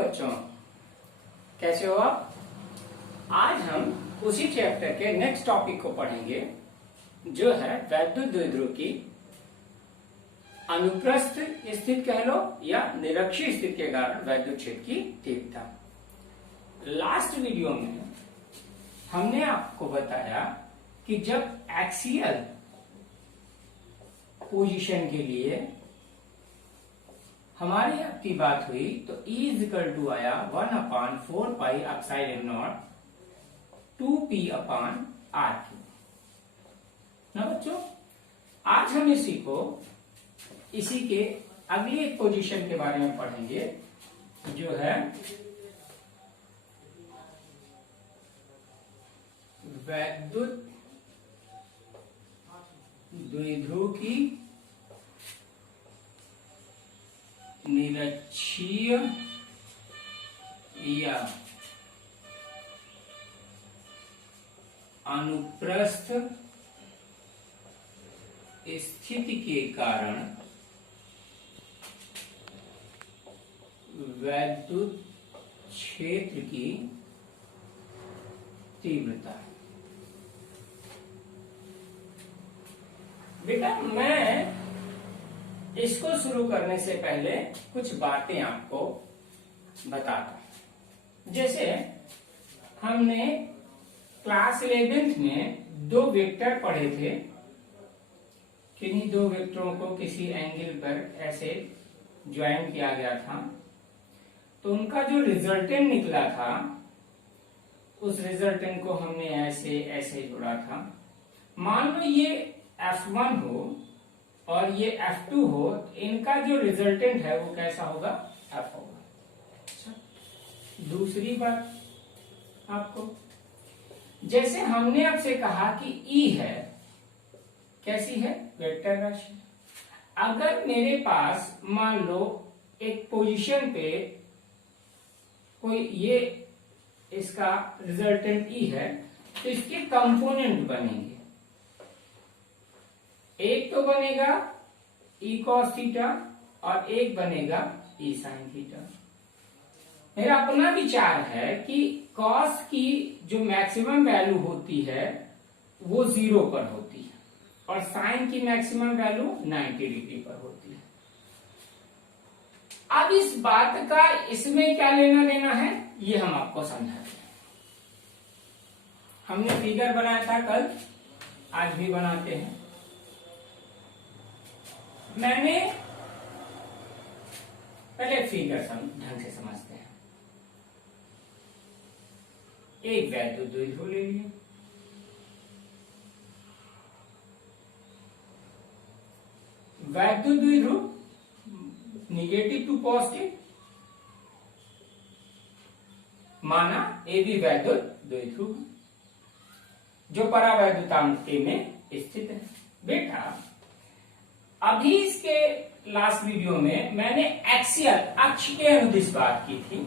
बच्चों, कैसे हो आप? आज हम उसी चैप्टर के नेक्स्ट टॉपिक को पढ़ेंगे जो है वैद्युत द्विध्रुव की अनुप्रस्थ स्थिति कह लो या निरक्षीय स्थिति के कारण वैद्युत क्षेत्र की तीव्रता। लास्ट वीडियो में हमने आपको बताया कि जब एक्सियल पोजीशन के लिए हमारी आपकी बात हुई तो E इजिकल टू आया 1/4 pi epsilon not 2p upon r3 ना बच्चों। आज हम इसी के अगली एक पोजीशन के बारे में पढ़ेंगे जो है वैद्युत द्विध्रुव की निरक्षीय या अनुप्रस्थ स्थिति के कारण वैद्युत क्षेत्र की तीव्रता। बेटा मैं इसको शुरू करने से पहले कुछ बातें आपको बताता हूं। जैसे हमने क्लास 11th में दो वेक्टर पढ़े थे, किन्हीं दो वेक्टरों को किसी एंगल पर ऐसे ज्वाइन किया गया था, तो उनका जो रिजल्टेंट निकला था उस रिजल्टेंट को हमने ऐसे ऐसे जोड़ा था। मान लो ये F1 हो और ये F2 हो, तो इनका जो रिजल्टेंट है वो कैसा होगा? F होगा। अच्छा, दूसरी बात आपको, जैसे हमने आपसे कहा कि E है, कैसी है? वेक्टर राशि। अगर मेरे पास मान लो एक पोजीशन पे कोई ये इसका रिजल्टेंट E है, तो इसके कंपोनेंट बनेंगे। एक तो बनेगा E cos थीटा और एक बनेगा E sin थीटा। मेरा अपना विचार है कि cos की जो मैक्सिमम वैल्यू होती है वो 0 पर होती है और sin की मैक्सिमम वैल्यू 90 डिग्री पर होती है। अब इस बात का इसमें क्या लेना देना है ये हम आपको समझाते हैं। हमने फिगर बनाया था कल, आज भी बनाते हैं। मैंने पहले फिगर ढंग से समझते हैं। एक वैद्युत द्विध्रुव ले लिया, वैद्युत द्विध्रुव निगेटिव टू पॉजिटिव माना ए भी वैद्युत द्विध्रुव जो परावैद्युतांक में स्थित है। बेटा अभी इसके लास्ट वीडियो में मैंने एक्सियल अक्ष के अनुदिश बात की थी।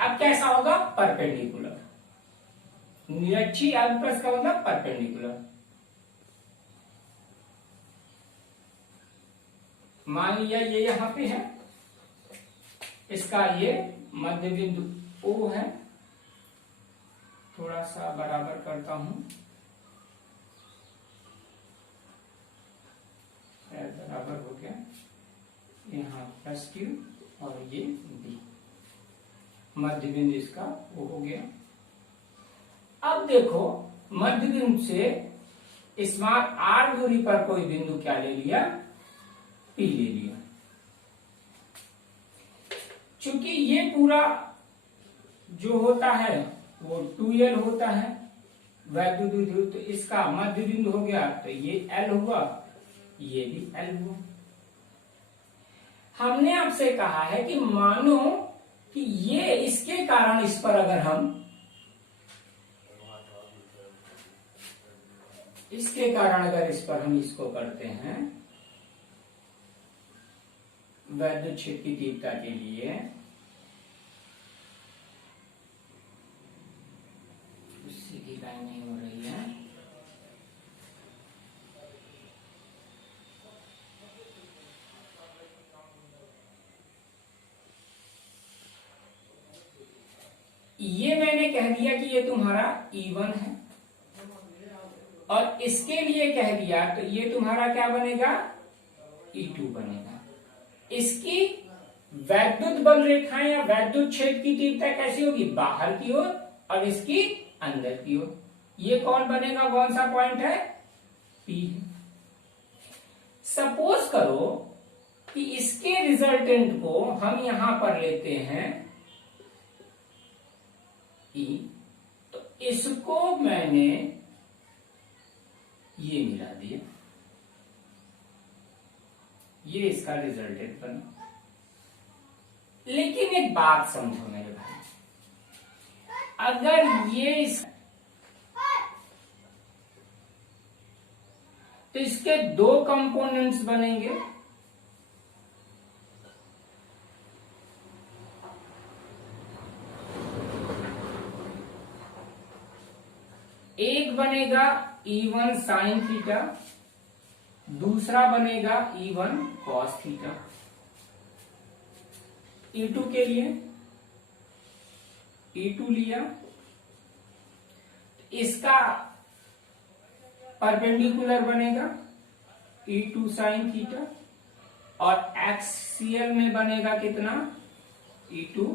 अब कैसा होगा? परपेंडिकुलर। निरक्षीय अनुप्रस्थ का मतलब परपेंडिकुलर। मान लिया ये यहां पे है, इसका ये मध्य बिंदु O है। थोड़ा सा बराबर करता हूं, बराबर हो गया। यहाँ +Q और ये B, मध्य बिंदु इसका वो हो गया। अब देखो मध्य बिंदु से स्मॉल r दूरी पर कोई बिंदु क्या ले लिया? P ले लिया। चूंकि ये पूरा जो होता है वो 2L होता है वैद्युत द्विध्रुव, तो इसका मध्य बिंदु हो गया तो ये L हुआ, ये भी L हुआ। हमने आपसे कहा है कि मानो कि ये इसके कारण इस पर अगर हम इसको करते हैं वैद्युत क्षेत्र की तीव्रता के लिए, सीधी लाइन नहीं हो रही है। ये मैंने कह दिया कि ये तुम्हारा E1 है, और इसके लिए कह दिया तो ये तुम्हारा क्या बनेगा, E2 बनेगा। इसकी वैद्युत बल रेखाएं या वैद्युत क्षेत्र की तीव्रता कैसी होगी, बाहर की ओर, और इसकी अंदर की ओर। ये कौन बनेगा, कौन सा पॉइंट है, P। सपोज करो कि इसके रिजल्टेंट को हम यहां पर लेते हैं E, तो इसको मैंने ये मिला दिया, ये इसका रिजल्टेंट बना। लेकिन एक बात समझो मेरे भाई, अगर ये तो इसके दो कंपोनेंट्स बनेंगे, एक बनेगा E1 साइन थीटा, दूसरा बनेगा E1 कॉस थीटा। E2 के लिए E2 लिया, इसका परपेंडिकुलर बनेगा E2 साइन थीटा, और एक्सियल में बनेगा कितना, E2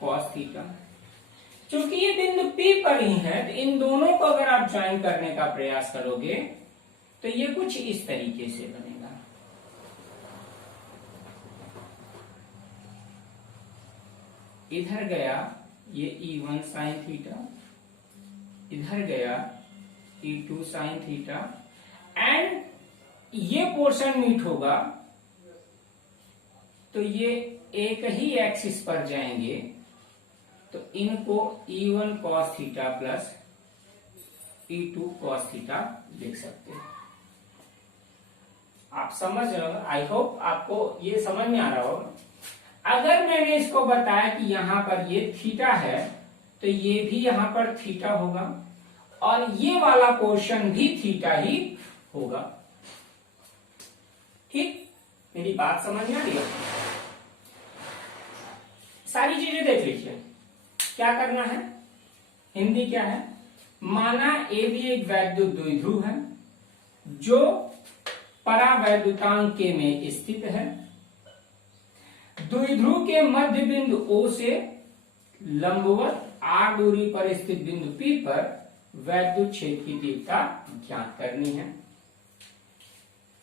कॉस थीटा। चूंकि ये बिंदु P पर ही है, तो इन दोनों को अगर आप ज्वाइन करने का प्रयास करोगे तो ये कुछ इस तरीके से बनेगा। इधर गया ये E1 साइन थीटा, इधर गया E2 साइन थीटा, एंड ये पोर्शन मीट होगा तो ये एक ही एक्सिस पर जाएंगे, तो इनको E1 cos theta plus E2 cos theta लिख सकते हैं। आप समझ रहे हो, आई होप आपको ये समझ में आ रहा होगा। अगर मैंने इसको बताया कि यहां पर ये थीटा है, तो ये भी यहां पर थीटा होगा, और ये वाला पोर्शन भी थीटा ही होगा। ठीक, मेरी बात समझ में आ रही है? सारी चीजें देख लीजिए। क्या करना है, हिंदी क्या है, माना ए भी एक वैद्युत द्विध्रुव है जो परावैद्युतांक के में स्थित है। द्विध्रुव के मध्य बिंदु O से लंबवत r दूरी पर स्थित बिंदु P पर वैद्युत क्षेत्र की तीव्रता ज्ञात करनी है।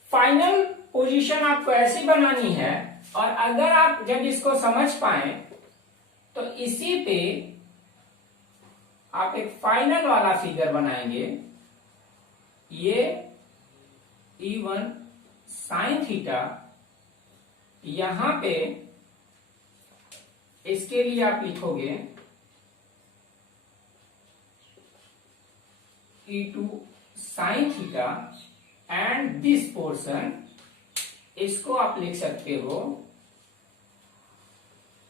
फाइनल पोजीशन आपको ऐसी बनानी है, और अगर आप जब इसको समझ पाए तो इसी पे आप एक फाइनल वाला फिगर बनाएंगे। ये E1 साइन थीटा, यहां पे इसके लिए आप लिखोगे E2 sine theta, and this portion, इसको आप लिख सकते हो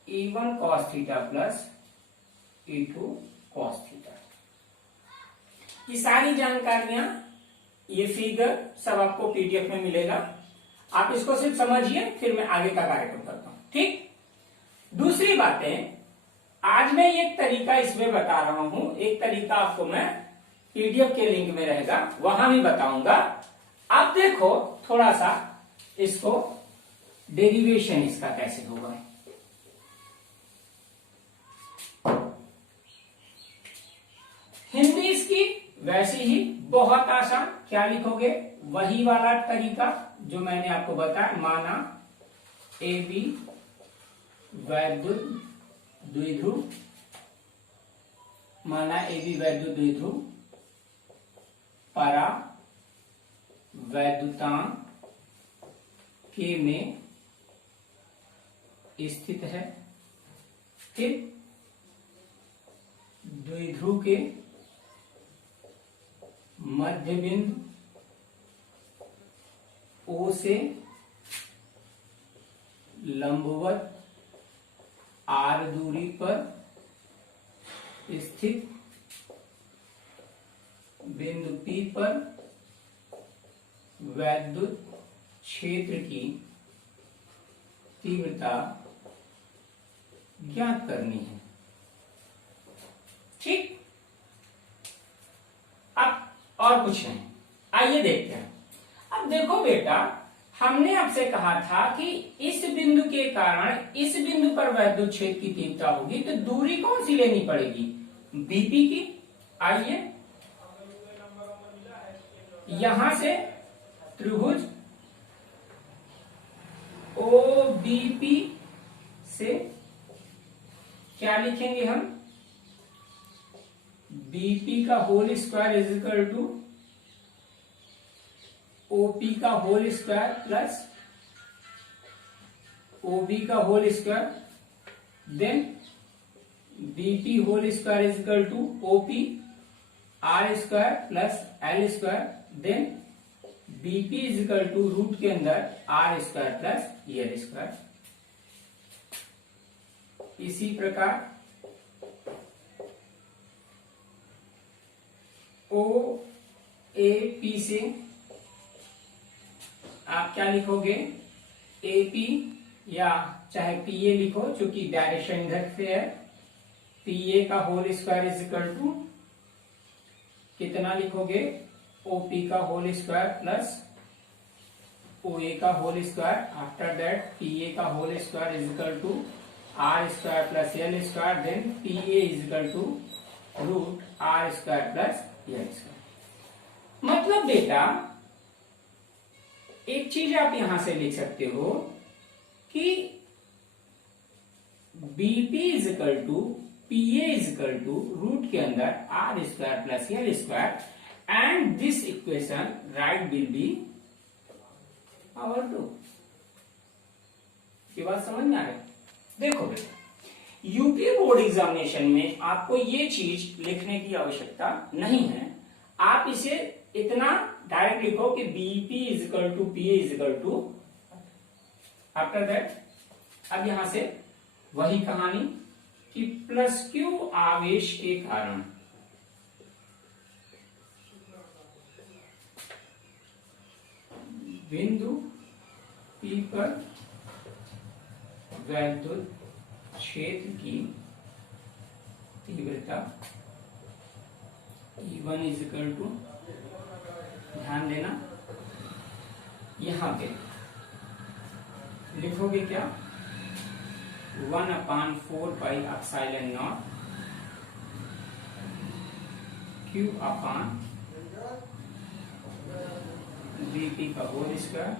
E1 cos theta plus E2 cos theta. ये सारी जानकारियां, ये फिगर सब आपको पीडीएफ में मिलेगा। आप इसको सिर्फ समझिए, फिर मैं आगे का कार्यक्रम करता हूं। ठीक, दूसरी बातें, आज मैं एक तरीका इसमें बता रहा हूं, एक तरीका आपको मैं पीडीएफ के लिंक में रहेगा, वहां भी बताऊंगा। अब देखो थोड़ा सा इसको डेरिवेशन इसका कैसे होगा। हिंदी इसकी वैसी ही बहुत आसान, क्या लिखोगे, वही वाला तरीका जो मैंने आपको बताया। माना ए बी वैद्युत द्विध्रुव, माना ए बी वैद्युत द्विध्रुव परा वैद्युतांक के में स्थित है। फिर द्विध्रुव के मध्य बिंदु O से लंबवत r दूरी पर स्थित बिंदु P पर वैद्युत क्षेत्र की तीव्रता ज्ञात करनी है। ठीक, अब और कुछ नहीं, आइए देखते हैं। अब देखो बेटा, हमने आपसे कहा था कि इस बिंदु के कारण इस बिंदु पर वैद्युत क्षेत्र की तीव्रता होगी, तो दूरी कौन सी लेनी पड़ेगी? बीपी की। आइए, यहां से त्रिभुज ओ बीपी से क्या लिखेंगे हम? बीपी का whole square is equal to OP का होल स्क्वायर प्लस ओबी का whole square, then BP whole square is equal to OP R square plus L square, then BP is equal to root के अंदर R square plus L square. इसी प्रकार ओ A P से आप क्या लिखोगे? AP या चाहे पीए लिखो, क्योंकि डायरेक्शन इधर से है। पीए का whole square is equal to कितना लिखोगे? ओपी का होल स्क्वायर प्लस ओए का whole square. After that PA का whole square is equal to R square plus L square, then PA is equal to root R square plus L square. मतलब बेटा, एक चीज आप यहां से लिख सकते हो कि BP is equal to PA is equal to root के अंदर R square plus L square, and this equation right will be power 2 की बात समझ में आ रही? देखो बेटा, यूपी बोर्ड एग्जामिनेशन में आपको ये चीज लिखने की आवश्यकता नहीं है। आप इसे इतना डायरेक्ट लिखो कि BP is equal to PA is equal to, after that अब यहां से वही कहानी कि प्लस क्यू आवेश के कारण बिंदु पी पर वैद्युत क्षेत्र की तीव्रता E1 इज इक्वल टू, ध्यान देना यहां पे लिखोगे क्या? 1/4 pi epsilon naught Q upon BP का होल स्क्वायर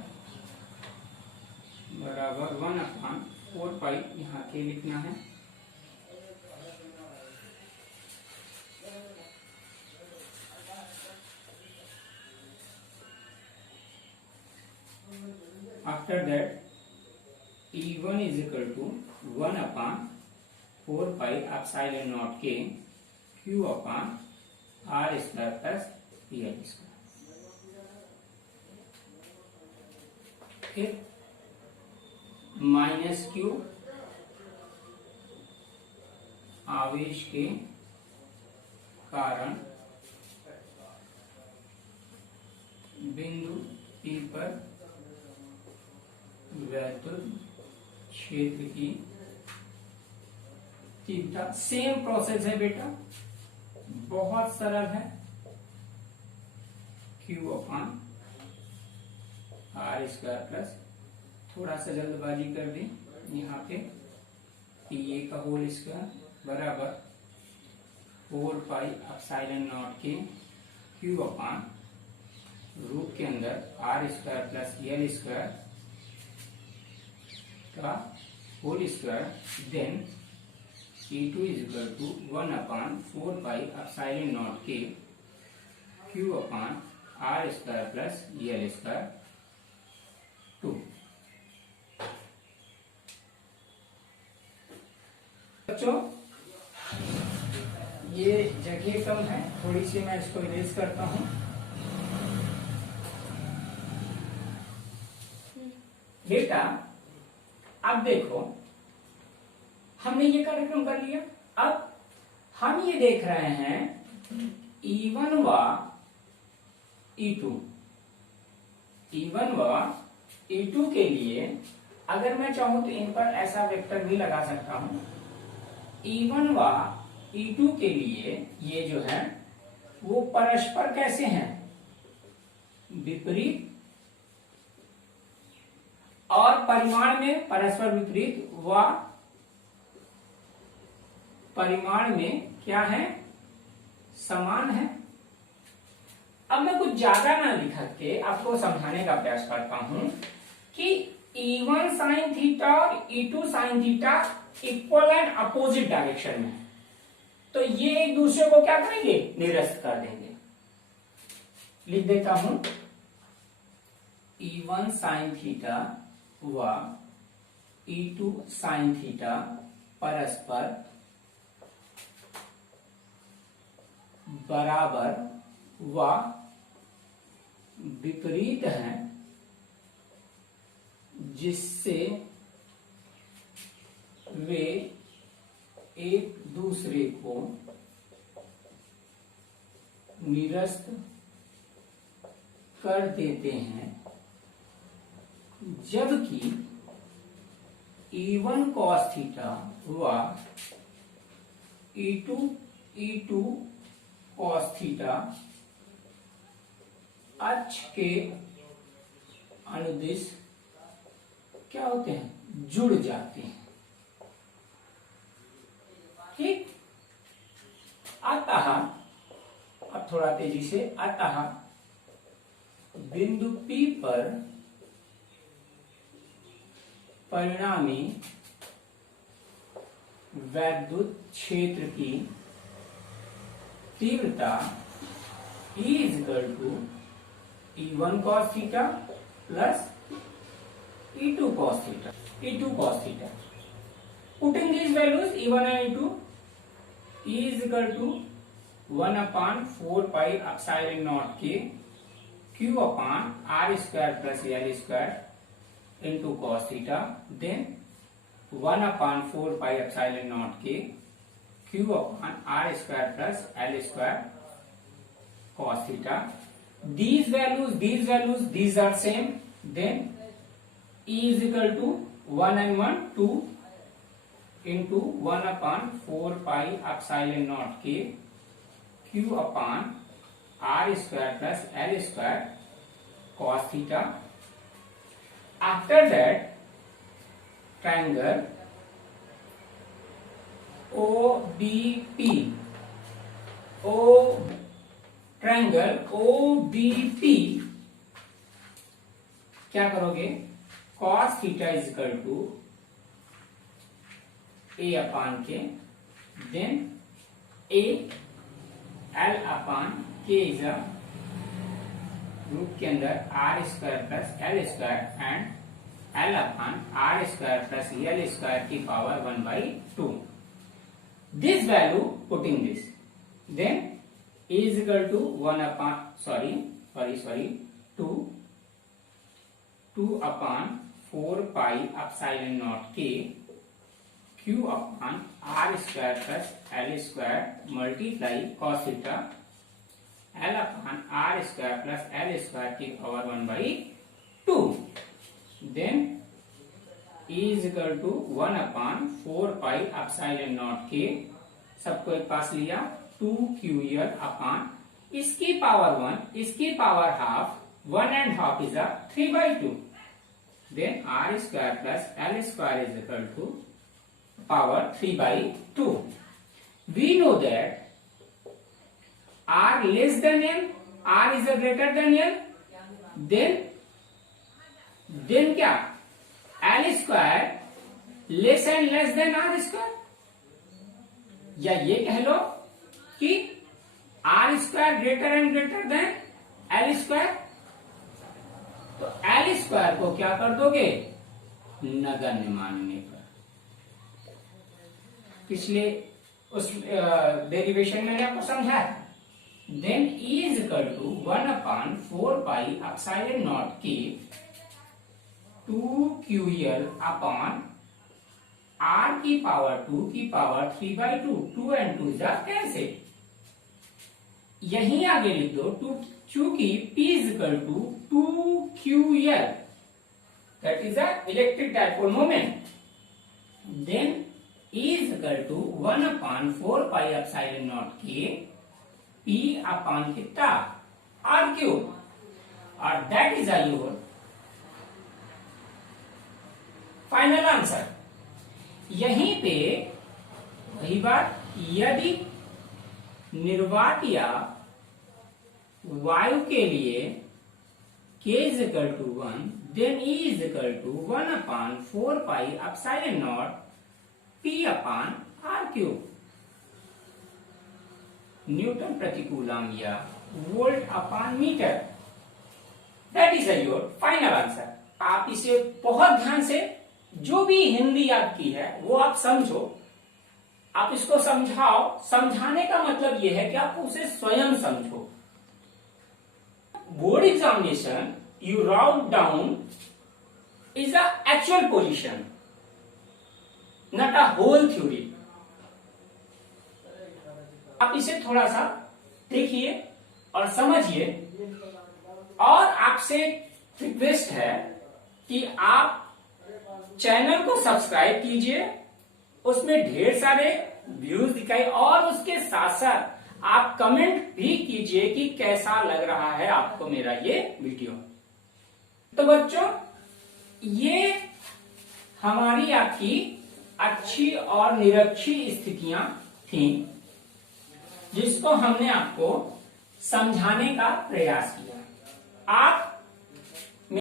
बराबर 1/4 पाई, यहाँ के लिखना है after that E1 is equal to 1/4 pi epsilon naught के Q upon R square plus L square. फिर माइनस क्यू आवेश के कारण बिंदु P पर वैद्युत क्षेत्र की तीव्रता। सेम प्रोसेस है बेटा, बहुत सरल है। Q upon R square plus, थोड़ा सा जल्दबाजी कर दी यहाँ पे, पीए का होल स्क्वायर बराबर 4 पाई एप्सिलॉन नॉट के Q अपान रूट के अंदर R square plus L square का whole square, then E2 is equal to 1/4 pi epsilon naught के Q upon R square plus L square 2। बच्चों, ये जगह कम है, थोड़ी सी मैं इसको इरेज करता हूं। बेटा अब देखो, हमने ये कार्यक्रम कर लिया। अब हम ये देख रहे हैं E1 व E2, E1 व E2 के लिए अगर मैं चाहूं तो इन पर ऐसा वेक्टर भी लगा सकता हूं। E1 व E2 के लिए ये जो है वो परस्पर कैसे हैं, विपरीत, और परिमाण में परस्पर विपरीत व परिमाण में क्या है, समान है। अब मैं कुछ ज्यादा ना लिख के आपको समझाने का प्रयास करता हूं कि E1 साइन थीटा और E2 sine theta equal and opposite direction में, तो ये एक दूसरे को क्या करेंगे, निरस्त कर देंगे। लिख देता हूं, E1 साइन थीटा व E2 साइन थीटा परस्पर बराबर व विपरीत हैं, जिससे वे एक दूसरे को निरस्त कर देते हैं, जबकि E1 cos थीटा व E2 cos थीटा अक्ष के अनुदिश क्या होते हैं, जुड़ जाते हैं। ठीक, अतः अब थोड़ा तेजी से, अतः बिंदु P पर परिणामी वैद्युत क्षेत्र की तीव्रता E = E1 cos theta plus E2 cos theta. Putting these values E1 and E2, E = 1/4 pi epsilon naught K Q upon R square plus L square into cos theta, then 1/4 pi epsilon naught K Q upon R square plus L square cos theta. These values, these are same. Then E = 1 and 1, 2 into 1/4 pi epsilon naught K Q upon R square plus L square cos theta. After that, triangle OBP, triangle OBP क्या करोगे, cos theta = A upon K, then A L upon K is a root के अंदर R square plus L square and L upon R square plus L square की power 1/2. This value, putting this, then A = 2/4 pi epsilon naught K Q upon R square plus L square multiply cos theta L upon R square plus L square की power 1/2. Then E = 1/4 pi epsilon naught K, सबको एक पास लिया, 2QL upon इसकी power 1, इसकी power half, 1 and half is 3/2. Then R square plus L square is equal to power 3/2. We know that R less than L, R is a greater than L, then क्या, L square less and less than R square, या ये कह लो कि R square greater and greater than L square, तो L square को क्या कर दोगे, नगण्य मानने पर। पिछले उस डेरिवेशन में आपको समझाया। Then E = 1/4 pi epsilon naught K 2QL upon R की पावर 2 की पावर 3/2, 2 and 2 कैंसिल। यहीं आगे लिख दो, चूंकि P = 2QL, that is a electric dipole moment. Then is equal to 1/4πε0 के P अपॉन कितना आर क्यूब, और that is your final answer. यहीं पे वही बात, यदि निर्वात या वायु के लिए k is equal to 1, then E is equal to 1/4πε0 P upon R cube, Newton प्रतिकूलम या volt upon metre. That is your final answer. आप इसे बहुत ध्यान से, जो भी हिंदी याद की है वो आप समझो, आप इसको समझाओ। समझाने का मतलब यह है कि आप उसे स्वयं समझो। Board examination you route down is a actual position, not a whole theory. आप इसे थोड़ा सा देखिए और समझिए, और आपसे रिक्वेस्ट है कि आप चैनल को सब्सक्राइब कीजिए, उसमें ढेर सारे व्यूज दिखाई, और उसके साथ साथ आप कमेंट भी कीजिए कि कैसा लग रहा है आपको मेरा ये वीडियो। तो बच्चों, ये हमारी आपकी अच्छी और निरक्षी स्थितियां थी, जिसको हमने आपको समझाने का प्रयास किया। आप